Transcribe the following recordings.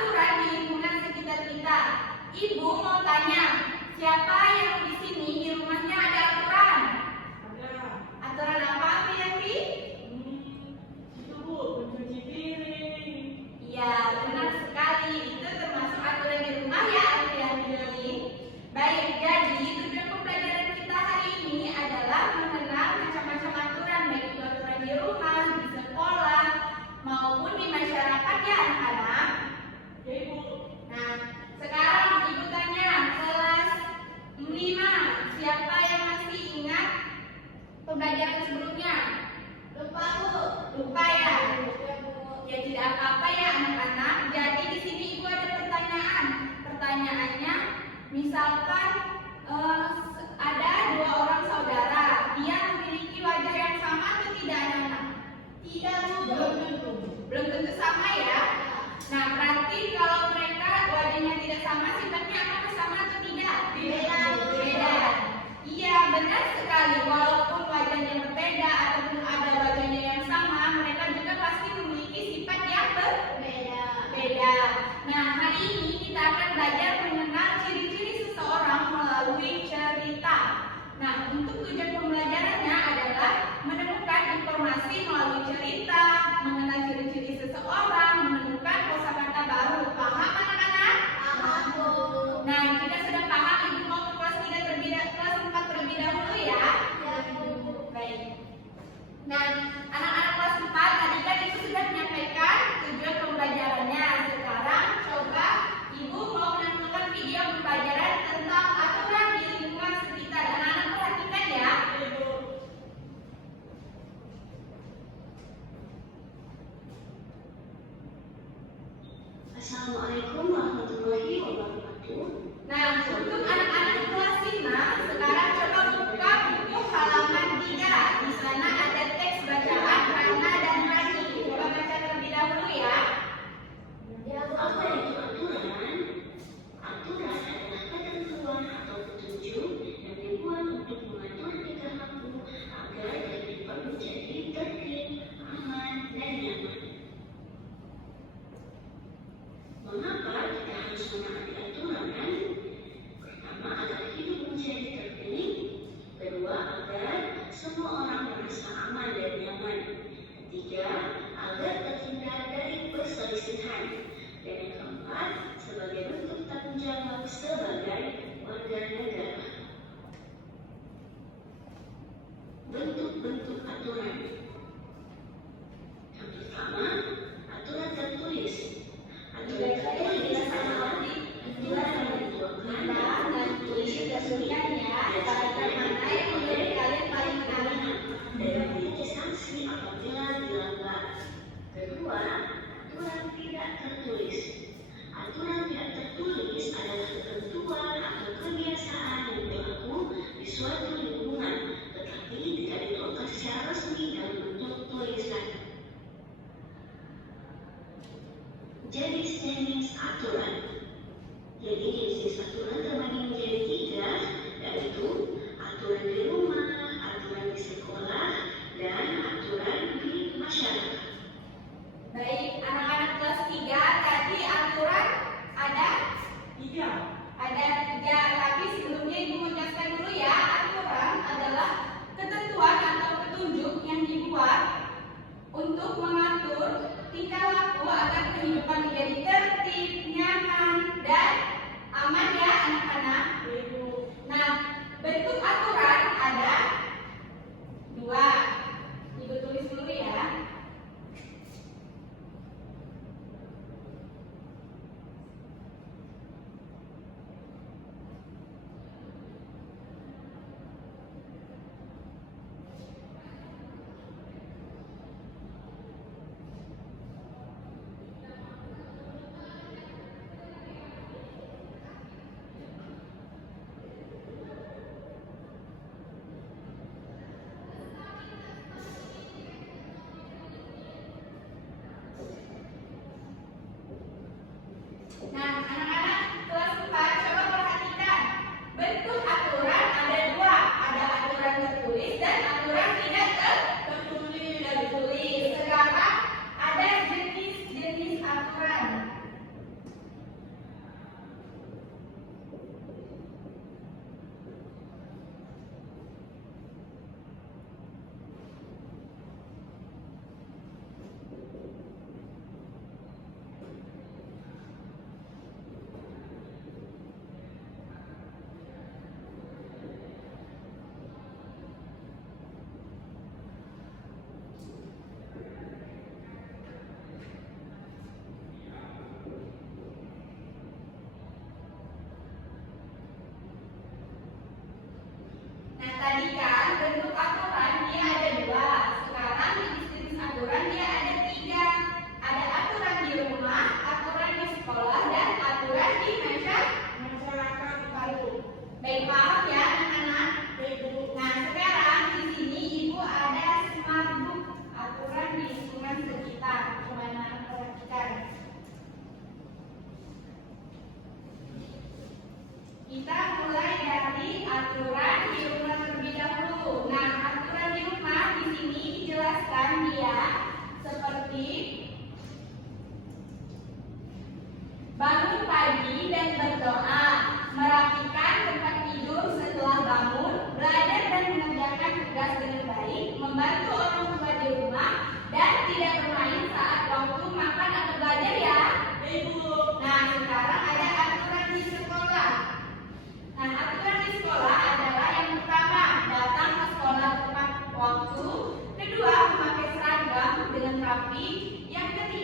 aturan di lingkungan sekitar kita. Ibu mau tanya, siapa yang di sini di rumahnya ada aturan? Ada. Aturan apa, Yanti? Itu Bu, mencuci piring. Iya, benar sekali. Itu termasuk aturan di rumah ya, Yanti. Baik, jadi tujuan pembelajaran kita hari ini adalah mengenal macam-macam aturan, baik itu aturan di rumah, di sekolah, maupun di masyarakat ya anak-anak. Ya Ibu. Nah, sekarang Ibu tanya kelas 5, siapa yang masih ingat pembelajaran sebelumnya? Lupa Bu. Lupa ya? Ya Bu. Ya tidak apa-apa ya anak-anak. Jadi di sini Ibu ada pertanyaan. Pertanyaannya, misalkan ada 2 orang saudara, dia memiliki wajah yang sama atau tidak anak-anak? Tidak Bu. Belum tentu. Belum tentu sama ya. Nah, berarti kalau mereka wajahnya tidak sama, sifatnya apakah sama atau tidak? Beda. Beda. Iya, benar sekali. Walaupun wajahnya berbeda ataupun ada wajahnya yang sama, mereka juga pasti memiliki sifat yang berbeda. Nah, hari ini kita akan belajar mengenal ciri-ciri seseorang melalui cerita. Nah, untuk tujuan pembelajarannya adalah menemukan informasi melalui cerita, mengenal ciri-ciri seseorang, menemukan kosakata baru. Paham anak-anak? Paham Bu. Nah, jika sudah paham, Ibu mau ke kelas 4 terlebih dahulu ya. Ya Bu. Baik. Nah, anak-anak kelas 4 tadi kan Ibu sudah menyampaikan tujuan pembelajarannya. Sekarang coba Ibu mau menampilkan video pembelajaran tentang aturan di lingkungan sekitar. Anak-anak perhatikan ya. Ya Ibu. Assalamualaikum warahmatullahi wabarakatuh. Nah, untuk anak-anak kelas 5, sekarang coba buka buku halaman 3. Di sana ada teks bacaan Rana dan Rani. Coba baca terlebih dahulu ya. Ya Bu. Apa itu aturan? Aturan adalah ketentuan atau petunjuk yang dibuat untuk mengatur tingkah laku agar kehidupan menjadi tertib, aman, dan nyaman. Mengapa kita harus menaati aturan? Pertama, agar hidup menjadi tertib. Kedua, agar semua orang merasa aman dan nyaman. Ketiga, agar terhindar dari perselisihan. Dan yang keempat, sebagai bentuk tanggung jawab sebagai warga negara. Bentuk-bentuk aturan. Yang pertama, aturan tertulis. Aturan tertulis adalah aturan yang dituangkan dan ditulis resminya Aturan mana yang menurut kalian paling menarik? dan memiliki sanksi apabila dilanggar. Kedua, aturan tidak tertulis. Aturan tidak tertulis adalah ketentuan atau kebiasaan yang berlaku di suatu lingkungan, tetapi tidak dituangkan secara resmi dalam bentuk tulisan. Jenis-jenis aturan. Jadi jenis aturan terbagi menjadi 3, yaitu aturan di rumah, aturan di sekolah, dan aturan di masyarakat. Baik, anak-anak kelas 3 tadi aturan ada 3, tapi sebelumnya Ibu menjelaskan dulu ya. Aturan adalah ketentuan atau petunjuk yang dibuat untuk mengatur tingkah laku agar kehidupan menjadi tertib, nyaman, dan aman ya anak-anak. Nah, bentuk aturan ada 2. Ibu tulis dulu ya. Nah, anak-anak kelas 4 coba perhatikan. Bentuk aturan ada 2. Ada aturan tertulis dan aturan tidak tertulis. Sekarang ada jenis-jenis aturan.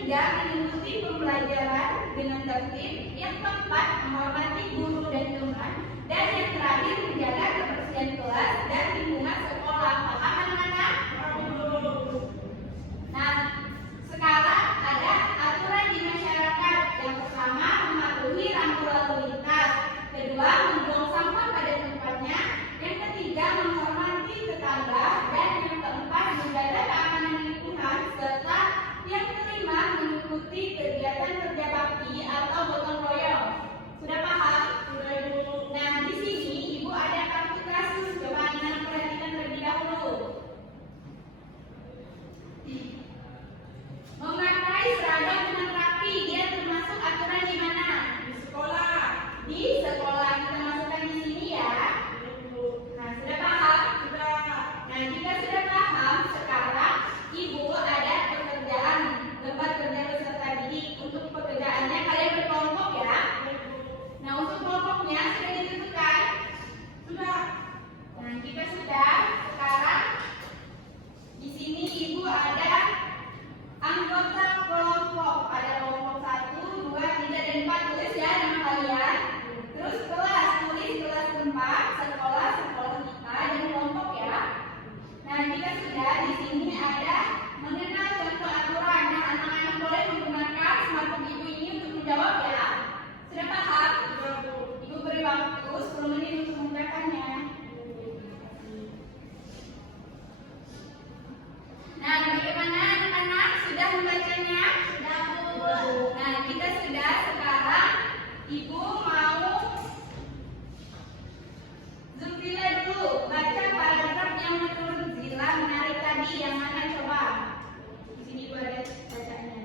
ketiga, mengikuti pembelajaran dengan tertib. Yang keempat, menghormati guru dan teman. Dan yang terakhir, menjaga kebersihan kelas dan lingkungan sekolah. Paham anak-anak? Nah, sekarang ada aturan di masyarakat. Yang pertama, mematuhi rambu lalu lintas. Kedua, membuang sampah pada tempatnya. Yang ketiga, menghormati tetangga. Dan yang keempat, menjaga keamanan lingkungan. Serta yang kelima, mengikuti kegiatan kerja bakti atau gotong royong. Sudah paham? Sudah Ibu. Nah, di sini Ibu ada kartu kasus. Coba anak perhatikan terlebih dahulu. Memakai seragam dengan rapi, dia termasuk aturan di mana? Di sekolah. Di sekolah. Kita masukkan di sini ya. Iya, Ibu. Nah, sudah paham? Sudah. Nah, jika sudah paham, sekarang Ibu ada pekerjaan tempat kerja peserta didik. Untuk pekerjaannya kalian berkelompok ya. Iya, Ibu. Nah, untuk kelompoknya sudah ditentukan. Sudah. Nah, jika sudah, sekarang di sini Ibu ada anggota kelompok. Ada kelompok 1, 2, 3, dan 4. Tulis ya nama kalian. Terus kelas, tulis kelas 4, sekolah, sekolah kita, dan kelompok ya. Nah, jika sudah, di sini ada mengenal contoh aturan. Nah, anak-anak boleh menggunakan smartphone Ibu ini untuk menjawab ya. Sudah paham? Sudah, Bu. Ibu beri waktu 10 menit untuk mengerjakannya. Nah, bagaimana anak-anak? Sudah membacanya? Sudah, Bu. Nah, jika sudah, sekarang Ibu mau Zulfila dulu baca paragraf yang menurut Zila menarik tadi. Yang mana coba? Di sini Ibu ada bacanya.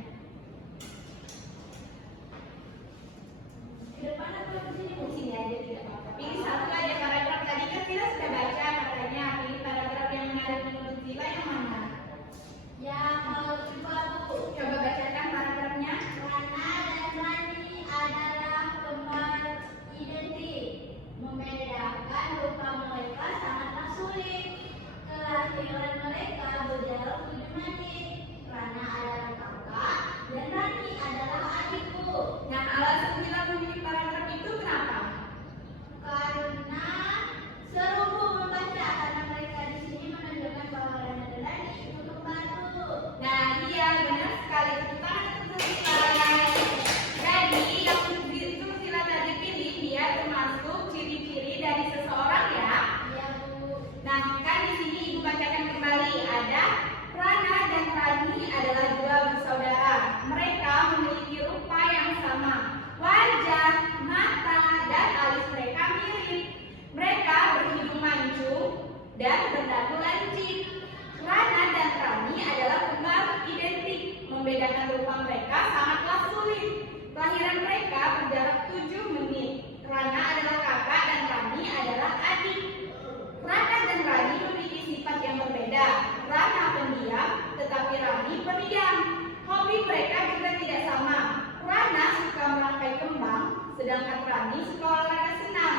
Di depan atau di sini? Di sini aja tidak apa-apa. Pilih satu aja paragraf tadi kan Zila sudah baca katanya. Pilih paragraf yang menarik menurut Zila yang mana? Yang kedua, Bu. Coba bacakan paragrafnya. Rana dan Rani adalah kembar identik. Membedakan rupa mereka sangatlah sulit. Kelahiran mereka berjarak 7 menit. Rana adalah kakak dan Rani adalah adikku. Nah, alasan Zila memilih paragraf itu kenapa? Karena seru Bu membaca, karena mereka di sini menunjukkan bahwa Rana dan Rani itu kembar Bu. Nah, iya benar sekali. Tepuk tangan untuk Zila. Jadi yang itu Zila tadi pilih dia termasuk ciri-ciri dari seseorang ya. Iya Bu. Nah, kan di sini Ibu bacakan kembali ada Rana dan Rani adalah dua bersaudara. Mereka memiliki rupa yang sama. Wajah, mata, dan alis mereka mirip. Mereka berhidung mancung dan berdagu lancip. Rana dan Rani adalah kembar identik. Membedakan rupa mereka sangatlah sulit. Kelahiran mereka berjarak 7 menit. Rana adalah kakak dan Rani adalah adik. Rana dan Rani memiliki sifat yang berbeda. Rana pendiam, tetapi Rani pendiam. Hobi mereka juga tidak sama. Rana suka merangkai kembang, sedangkan Rani suka olahraga senam.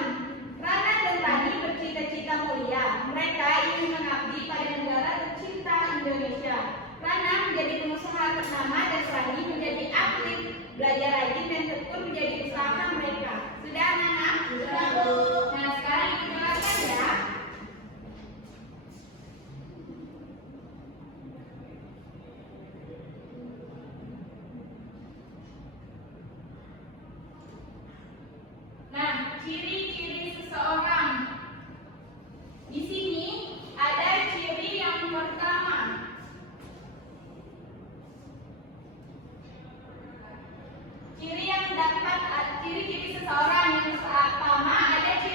Rana dan Rani bercita-cita mulia. Mereka ingin mengabdi pada negara tercinta Indonesia. Rana menjadi pengusaha ternama dan Rani menjadi atlet. Belajar rajin dan tekun menjadi usaha mereka. Sudah anak-anak? Sudah, Bu. Nah, sekarang dijelaskan ya. Nah, ciri-ciri seseorang. Di sini ada ciri yang pertama. Ciri yang dapat ciri-ciri seseorang yang pertama ada ciri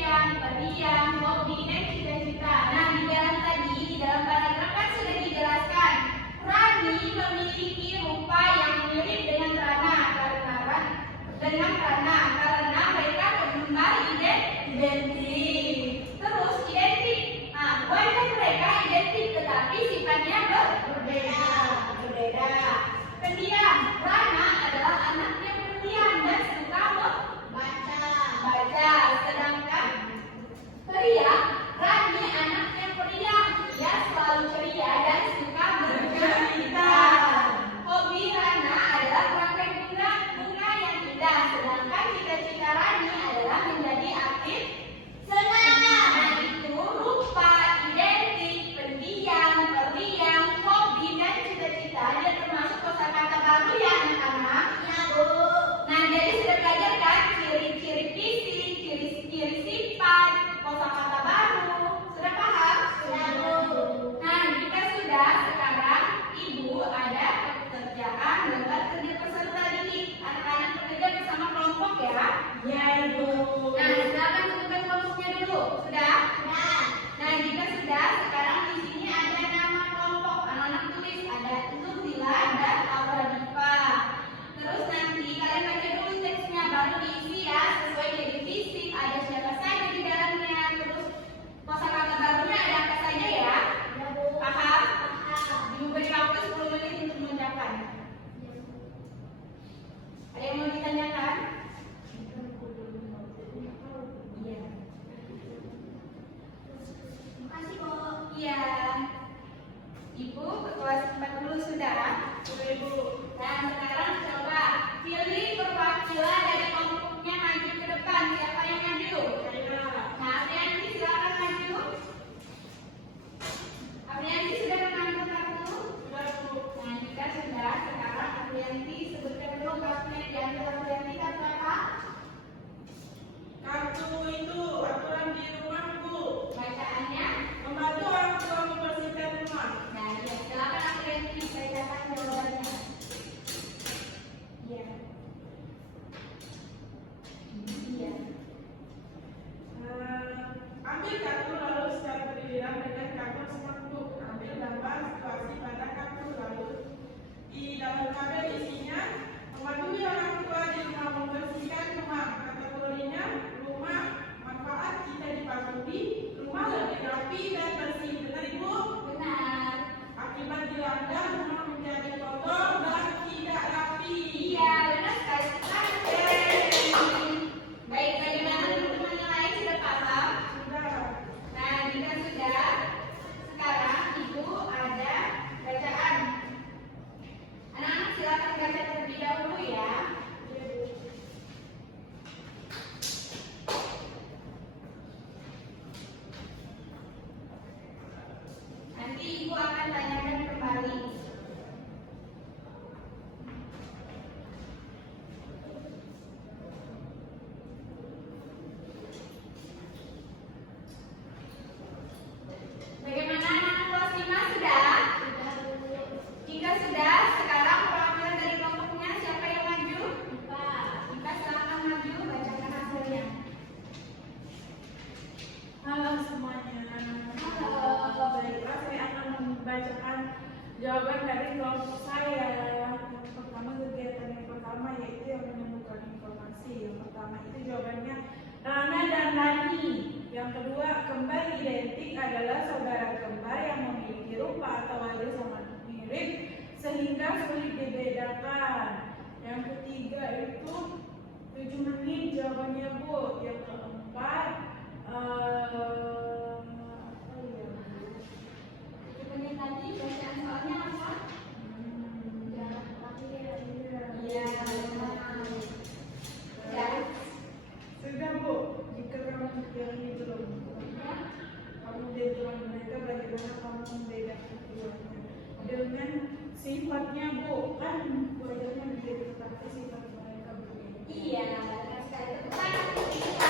pendiam, periang, hobi, dan cita-cita. Nah, di dalam paragraf kan sudah dijelaskan. Rani memiliki rupa yang mirip dengan Rana karena mereka kembar identik. Terus identik. Nah, wajah mereka identik tetapi sifatnya berbeda. Pendiam. Rana adalah anak yang pendiam dan suka baca. Sedangkan periang, Rani anak yang periang. Ia selalu ceria dan suka bercerita. Hobi Rana adalah merangkai bunga yang indah. Sedangkan cita-cita Rani adalah menjadi artis senang. Nah, itu rupa, identik, pendiam, periang, hobi, dan cita-cita. Dia termasuk kosakata baru ya anak-anak? Ya, Bu. Nah, jadi sudah belajar kan ciri-ciri fisik, ciri-ciri sifat, kosakata baru. Sudah paham? Ya, Bu. Nah, jika sudah, sekarang Ibu ada pekerjaan lembar kerja peserta didik. Anak-anak bekerja bersama kelompok ya. Ya, Ibu. Nah, silakan tentukan kelompoknya dulu. Sudah? Nah, Nah, jika sudah, sekarang di sini ada nama kelompok. Anak-anak tulis ada Zila dan Aura Diva. Terus nanti kalian baca dulu teksnya, baru diisi ya sesuai dari fisik. Ada siapa saja di dalamnya. Terus kosakata barunya ada apa saja ya? ya, Bu. Paham? Paham. Ibu beri waktu 10 menit untuk mengucapkan. Ada yang mau ditanyakan? Iya. Makasih, Bu. Iya. Ibu ke kelas 40 sudah. Sudah, Ibu. Nah, sekarang coba pilih perwakilan dari kelompoknya maju ke depan. Siapa yang maju? Saya. Nah, Aprianti silakan maju. Aprianti sudah mengambil kartu? Sudah, Bu. Nah, jika sudah, sekarang Aprianti sebutkan dulu kartunya diambil Aprianti kartu apa? Kartu itu aturan di rumah, Bu. Bacaannya? Membantu orang tua membersihkan rumah. Nah, ya, silakan Aprianti bacakan jawabannya. Iya. Iya. Ambil kartu lalu secara bergiliran dengan kartu semakbuk. Ambil gambar situasi pada kartu lalu di dalam tabel isinya mematuhi orang tua di rumah membersihkan rumah. Kategorinya rumah manfaat jika dipatuhi, rumah lebih rapi dan bersih. Benar, Ibu? Benar. Akibat dilanggar rumah menjadi kotor dan tidak rapi. Iya, benar sekali. Baik, bagaimana teman-teman yang lain sudah paham? Sudah. Nah, jika sudah, sekarang Ibu ada bacaan. Anak-anak silakan baca terlebih dahulu ya. Nanti Ibu akan tanyakan kembali. Bagaimana anak-anak kelas 5 sudah? Jika sudah, sekarang perwakilan dari kelompoknya siapa yang maju? Jika silakan maju, bacakan hasilnya. Halo semuanya. Halo. Baiklah, saya akan membacakan jawaban dari kelompok saya. Yang pertama, kegiatan yang pertama yaitu yang menemukan informasi. Yang pertama itu jawabannya Rana dan Rani. Yang kedua, kembar identik adalah saudara kembar yang memiliki rupa atau wajah sama mirip sehingga sulit dibedakan. Yang ketiga itu 7 menit jawabannya, Bu. Yang keempat Menit tadi bacaan soalnya apa? Iya. Ya. sudah, Bu. Jika kamu yang ini belum, kamu dengan mereka bagaimana kamu membedakan keduanya dengan sifatnya, Bu. Kan wajahnya berbeda tapi sifat mereka berbeda. Iya, benar sekali. Tepuk tangan untuk kita.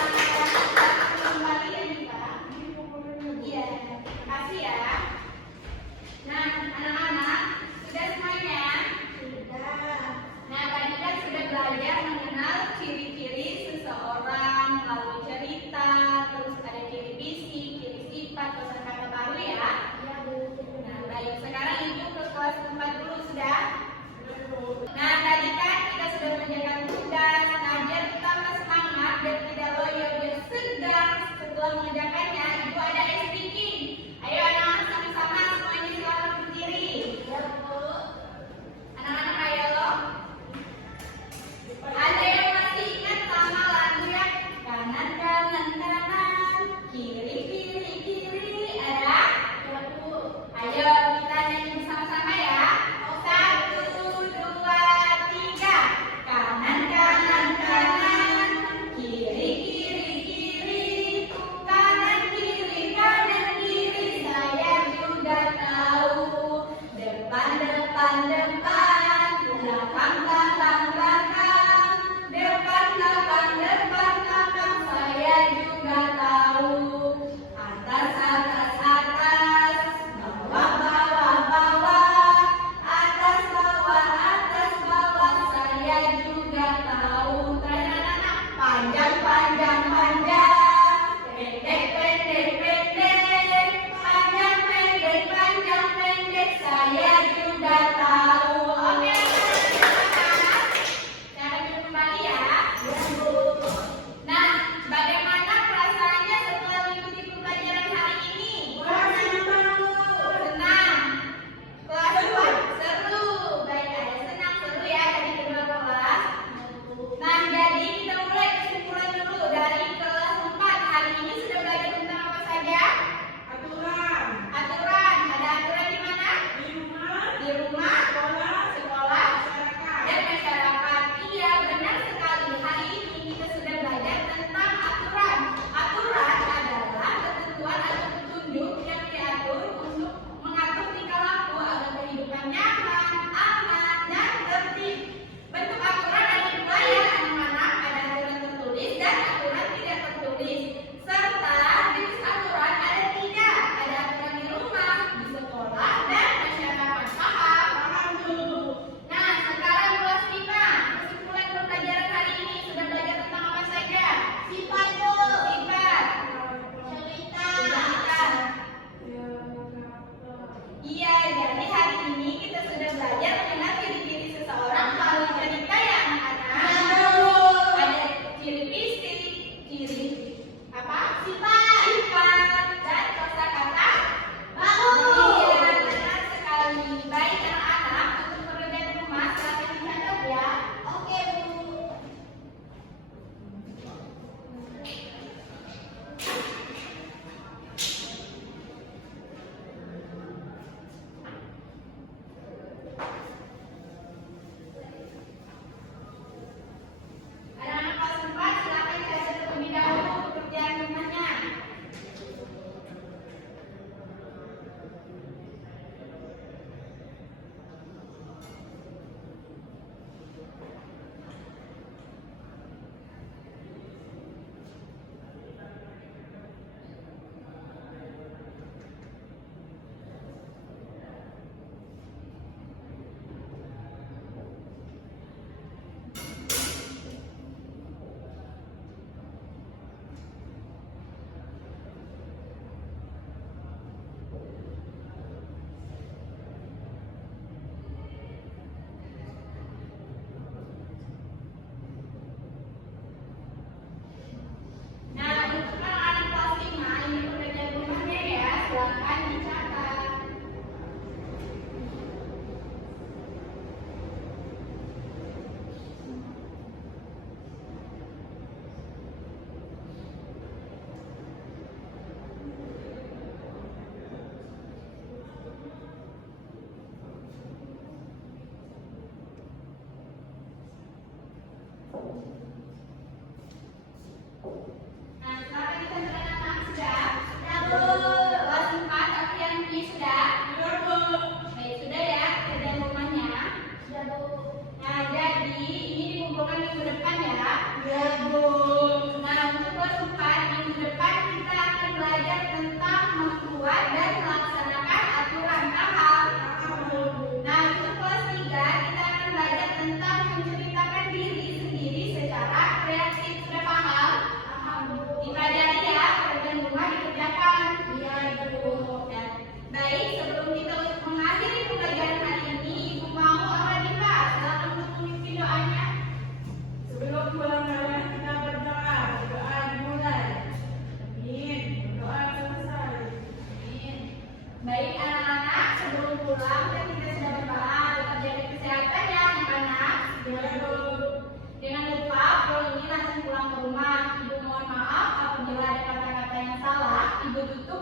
Kelas 4 tapi yang ini sudah? Sudah, Bu. Baik, sudah ya kerjaan rumahnya. Sudah, Bu. Nah, jadi ini dikumpulkan minggu depan ya. Ya, Bu. Nah, untuk kelas 4 minggu depan kita akan belajar tentang membuat dan melaksanakan aturan paham. Nah, untuk kelas 3 kita akan belajar tentang menceritakan diri sendiri secara kreatif. Sudah paham? Paham, Bu. Dipelajari ya, kerjaan rumah dikerjakan. Iya, Bu. Ya. Baik, sebelum kita mengakhiri pembelajaran hari ini, Ibu mau apa nih Kak? Silakan untuk memimpin doanya. Sebelum pulang malam kita berdoa. Berdoa dimulai. Amin. Berdoa selesai. Amin. Baik anak-anak, sebelum pulang kan kita sudah berdoa, tetap jaga kesehatan ya anak-anak. Ya, Bu. Jangan lupa pulang ini langsung pulang ke rumah. Ibu mohon maaf apabila ada kata-kata yang salah. Ibu tutup